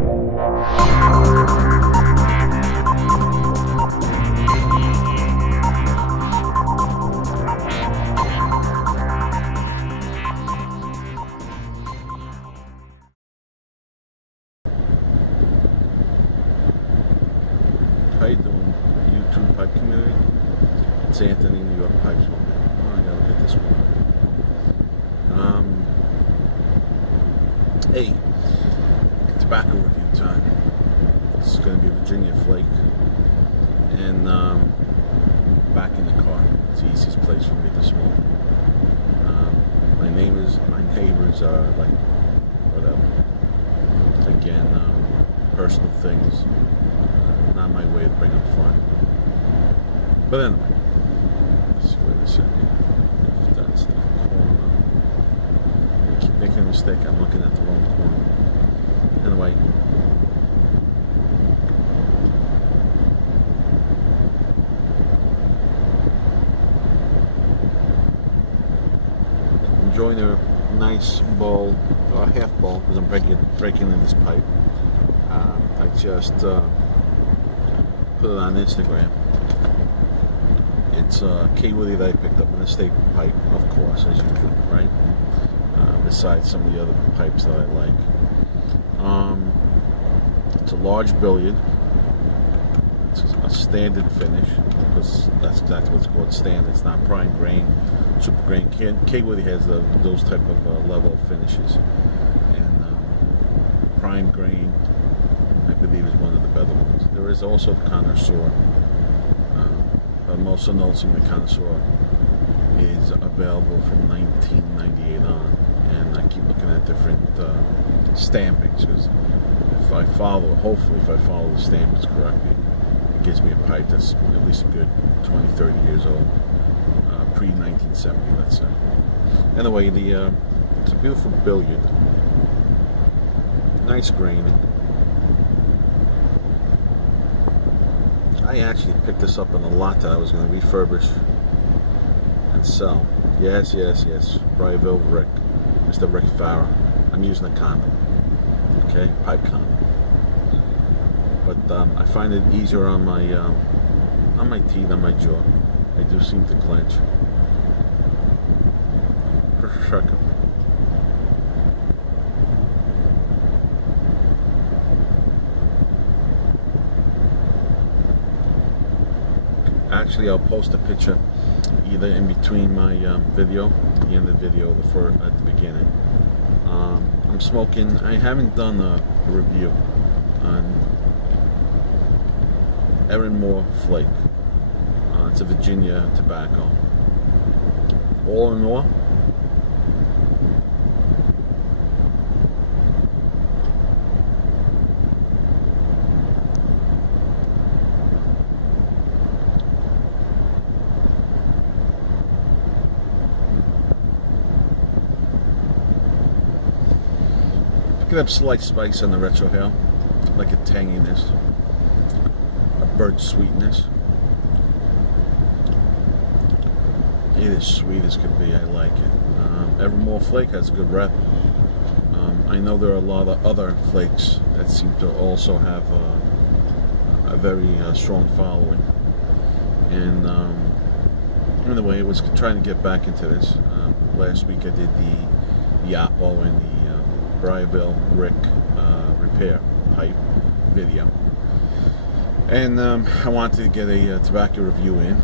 How you doing, YouTube pipe community? It's Anthony, New York Pipes. Oh, I gotta look at this one. Hey, tobacco review time. This is gonna be Virginia Flake, and back in the car. It's the easiest place for me to smoke. My neighbors are like, whatever. Again, personal things. Not my way to bring up fun. But anyway, let's wait a second. If that's the corner. I keep making a mistake. I'm looking at the wrong corner. Anyway. Enjoying a nice bowl, or half bowl, because I'm breaking in this pipe. I just put it on Instagram. It's Kaywoodie that I picked up in a state pipe, of course, as usual, right? Besides some of the other pipes that I like. It's a large billiard. It's a standard finish, because that's exactly what's called standard. It's not prime grain, super grain. Kaywoodie has those type of level of finishes. And prime grain, I believe, is one of the better ones. There is also the Connoisseur. I'm also noticing the Connoisseur is available from 1998 on, and I keep looking at different stampings, because if I follow, hopefully if I follow the stamps correctly, it gives me a pipe that's at least a good 20, 30 years old, pre-1970, let's say. Anyway, it's a beautiful billiard, nice graining. I actually picked this up on a lot that I was going to refurbish and sell. Yes, Bryville Rick, Mr. Rick Farrer. I'm using a condom, okay, pipe condom. But I find it easier on my teeth, on my jaw. I do seem to clench. Actually, I'll post a picture either in between my video, the end of the video, or at the beginning. I'm smoking. I haven't done a review on Erinmore Flake. It's a Virginia tobacco. All in all, picking up slight spice on the retrohale, like a tanginess, a birch sweetness. It is sweet as could be. I like it. Erinmore Flake has a good rep. I know there are a lot of other flakes that seem to also have a very strong following. And anyway, I was trying to get back into this. Last week I did the Oppo and the Bryville Rick repair pipe video, and I wanted to get a tobacco review in,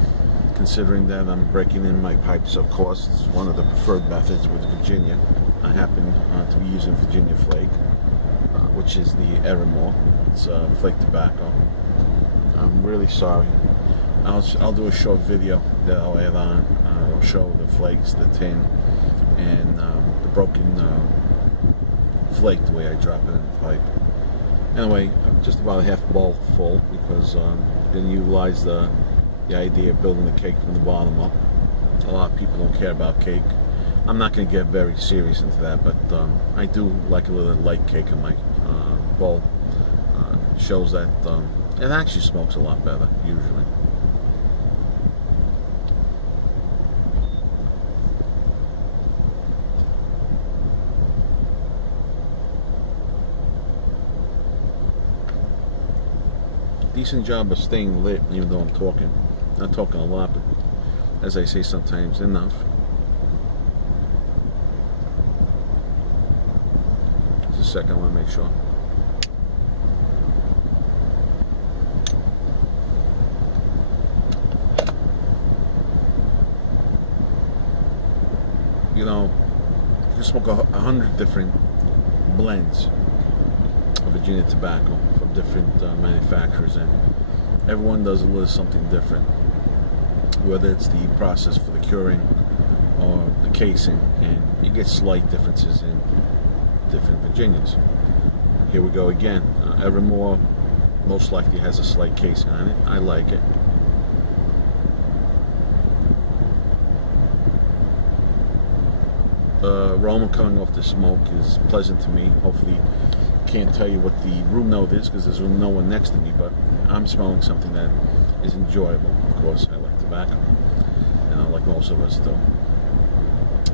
considering that I'm breaking in my pipes. Of course, it's one of the preferred methods with Virginia. I happen to be using Virginia Flake, which is the Erinmore. It's flake tobacco. I'm really sorry. I'll do a short video that I'll add on. I'll show the flakes, the tin, and the broken flake, the way I drop it in the pipe. Anyway, I'm just about a half bowl full, because I'm going to utilize the idea of building the cake from the bottom up. A lot of people don't care about cake. I'm not going to get very serious into that, but I do like a little light cake in my bowl. Shows that it actually smokes a lot better, usually. decent job of staying lit, even though I'm talking. Not talking a lot, but as I say sometimes, enough. Just a second, I want to make sure. You know, you can smoke 100 different blends of Virginia tobacco from different manufacturers, and everyone does a little something different, whether it's the process for the curing or the casing, and you get slight differences in different Virginias. Here we go again. Erinmore most likely has a slight casing on it. I like it. Aroma coming off the smoke is pleasant to me. Hopefully, can't tell you what the room note is because there's no one next to me, but I'm smelling something that is enjoyable. Of course, I like tobacco, and I like most of us do.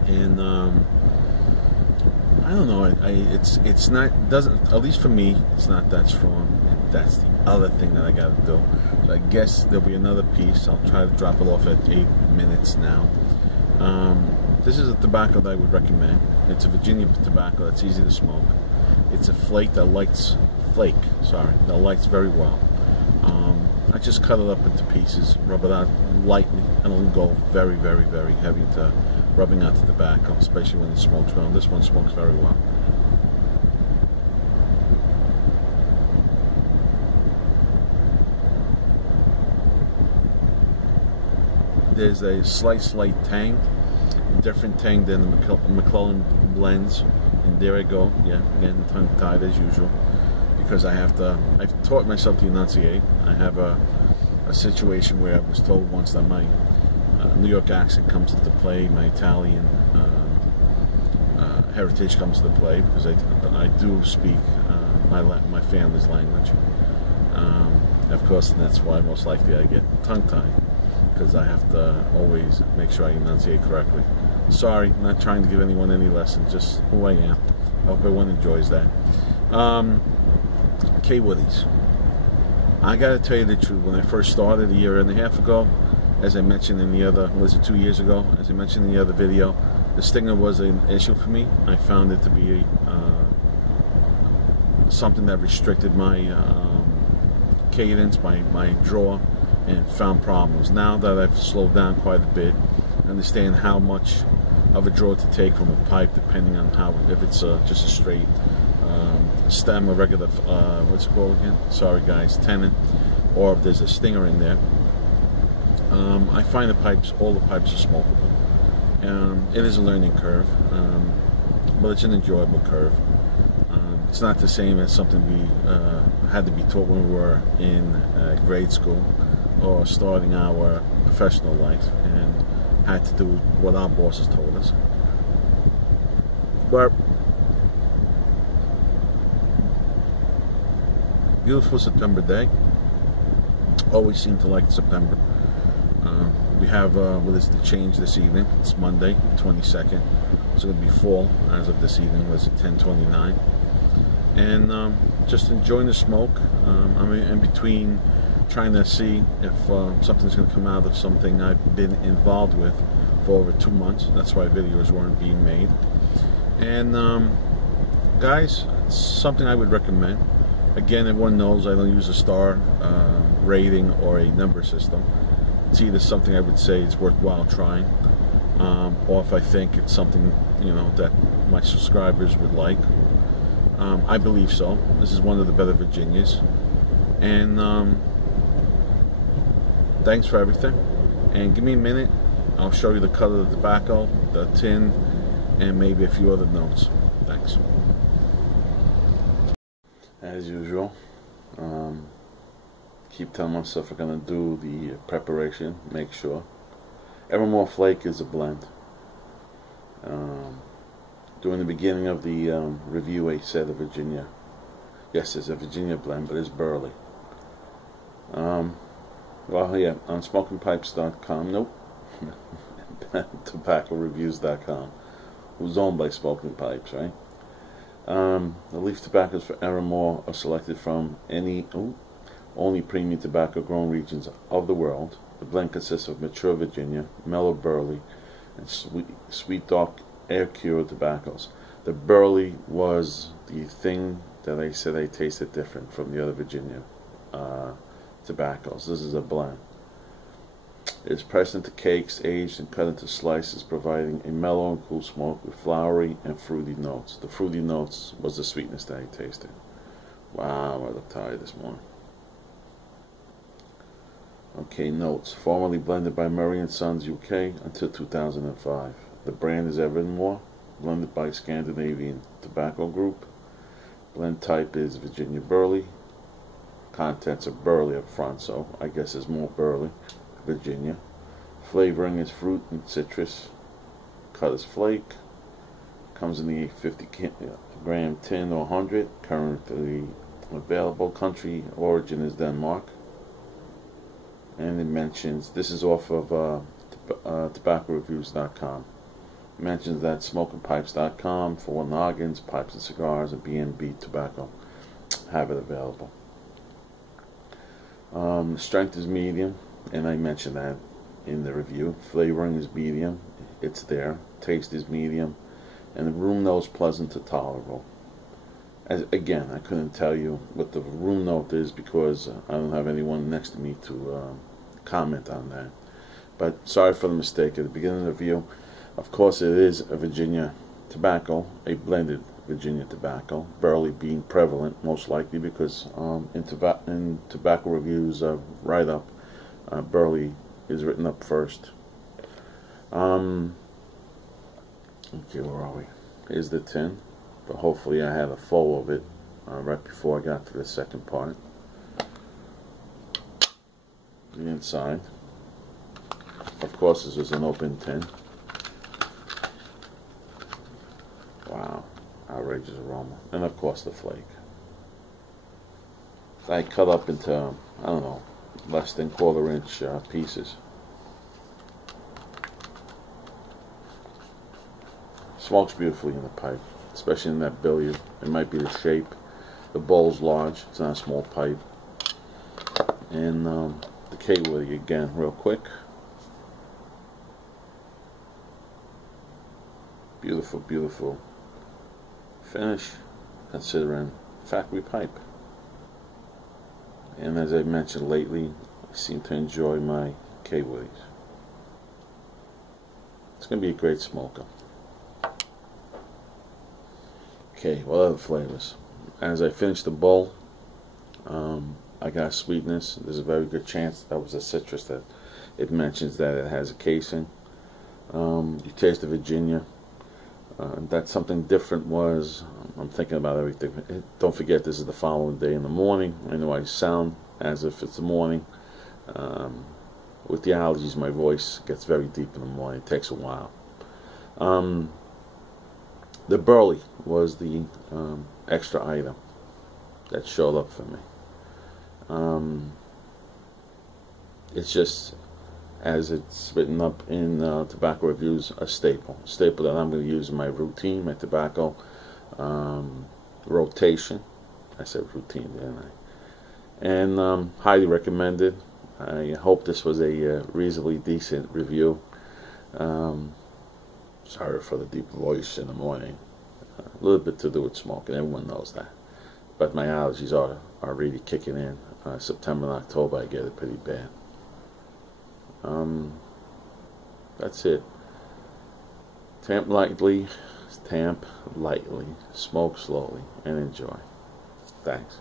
And I don't know. It's not, doesn't, at least for me, it's not that strong. And that's the other thing that I got to do. So I guess there'll be another piece. I'll try to drop it off at 8 minutes now. This is a tobacco that I would recommend. It's a Virginia tobacco that's easy to smoke. It's a flake that lights very well. I just cut it up into pieces, rub it out lightly, and it'll go very, very, very heavy to rubbing out the tobacco, especially when the smoke's gone. This one smokes very well. There's a slight tang, different tang than the McClellan blends, and there I go, yeah, again tongue-tied as usual, because I've taught myself to enunciate. I have a situation where I was told once that my New York accent comes into play, my Italian heritage comes into play, because I do speak my family's language. Of course, and that's why most likely I get tongue-tied, because I have to always make sure I enunciate correctly. Sorry, not trying to give anyone any lessons, just who I am. I hope everyone enjoys that. Kaywoodies. I gotta tell you the truth, when I first started a year and a half ago, as I mentioned in the other, was it 2 years ago? As I mentioned in the other video, the stinger was an issue for me. I found it to be something that restricted my cadence, my draw, and found problems. Now that I've slowed down quite a bit, I understand how much of a draw to take from a pipe, depending on if it's just a straight stem, a regular, what's it called again? Sorry guys, tenon, or if there's a stinger in there. I find all the pipes are smokable. It is a learning curve, but it's an enjoyable curve. It's not the same as something we had to be taught when we were in grade school or starting our professional life and had to do what our bosses told us. But beautiful September day. Always seem to like September. We have what is the change this evening? It's Monday, 22nd. It's going to be fall as of this evening. Was it 10:29? And just enjoying the smoke. I'm in between trying to see if something's going to come out of something I've been involved with for over 2 months. That's why videos weren't being made. And guys, it's something I would recommend. Again, everyone knows I don't use a star rating or a number system. It's either something I would say it's worthwhile trying, or if I think it's something that my subscribers would like. I believe so. This is one of the better Virginias. And thanks for everything. And give me a minute. I'll show you the color of the tobacco, the tin, and maybe a few other notes. Thanks. As usual, keep telling myself I'm going to do the preparation, make sure. Erinmore Flake is a blend. During the beginning of the review, I said a Virginia. Yes, it's a Virginia blend, but it's Burley. Well, yeah, on smokingpipes.com, nope, tobaccoreviews.com, who's owned by Smoking Pipes, right? The leaf tobaccos for Erinmore are selected from any only premium tobacco grown regions of the world. The blend consists of mature Virginia, mellow Burley, and sweet dark air-cured tobaccos. The Burley was the thing that I said I tasted different from the other Virginia tobaccos. This is a blend. It is pressed into cakes, aged, and cut into slices, providing a mellow and cool smoke with flowery and fruity notes. The fruity notes was the sweetness that I tasted. Wow, I look tired this morning. Okay, notes. Formerly blended by Murray & Sons UK until 2005. The brand is Erinmore, blended by Scandinavian Tobacco Group. Blend type is Virginia Burley. Contents are Burley up front, so I guess it's more Burley, Virginia. Flavoring is fruit and citrus. Cut as flake. Comes in the 50-gram tin or 100. Currently available. Country origin is Denmark. And it mentions, this is off of tobaccoreviews.com. It mentions that smokingpipes.com, For Noggins, Pipes and Cigars, and B&B Tobacco have it available. Strength is medium, and I mentioned that in the review. Flavoring is medium, it's there. Taste is medium, and the room note is pleasant to tolerable. Again, I couldn't tell you what the room note is because I don't have anyone next to me to comment on that. But sorry for the mistake at the beginning of the review. Of course, it is a Virginia tobacco, a blended Virginia tobacco. Burley being prevalent, most likely, because in tobacco reviews write-up, Burley is written up first. Okay, where are we? Here's the tin. But hopefully I had a full of it right before I got to the second part. The inside. Of course, this is an open tin. Wow, outrageous aroma. And of course the flake. I cut up into, I don't know, less than quarter-inch pieces. Smokes beautifully in the pipe, especially in that billiard. It might be the shape. The bowl's large. It's not a small pipe. And the Kaywoodie again, real quick. Beautiful, beautiful finish, considering factory pipe. And as I mentioned lately, I seem to enjoy my Kaywoodies. It's going to be a great smoker. Okay, what other flavors? As I finish the bowl, I got sweetness. There's a very good chance that was a citrus that it mentions that it has a casing. You taste the Virginia. That something different was, I'm thinking about everything. Don't forget, this is the following day in the morning. I know I sound as if it's the morning. With the allergies, my voice gets very deep in the morning. It takes a while. The Burley was the extra item that showed up for me. It's just, as it's written up in tobacco reviews, a staple that I'm going to use in my routine, my tobacco rotation. I said routine, didn't I? And highly recommended. I hope this was a reasonably decent review. Sorry for the deep voice in the morning. A little bit to do with smoking, everyone knows that. But my allergies are really kicking in. September and October I get it pretty bad. That's it. Tamp lightly, smoke slowly, and enjoy. Thanks.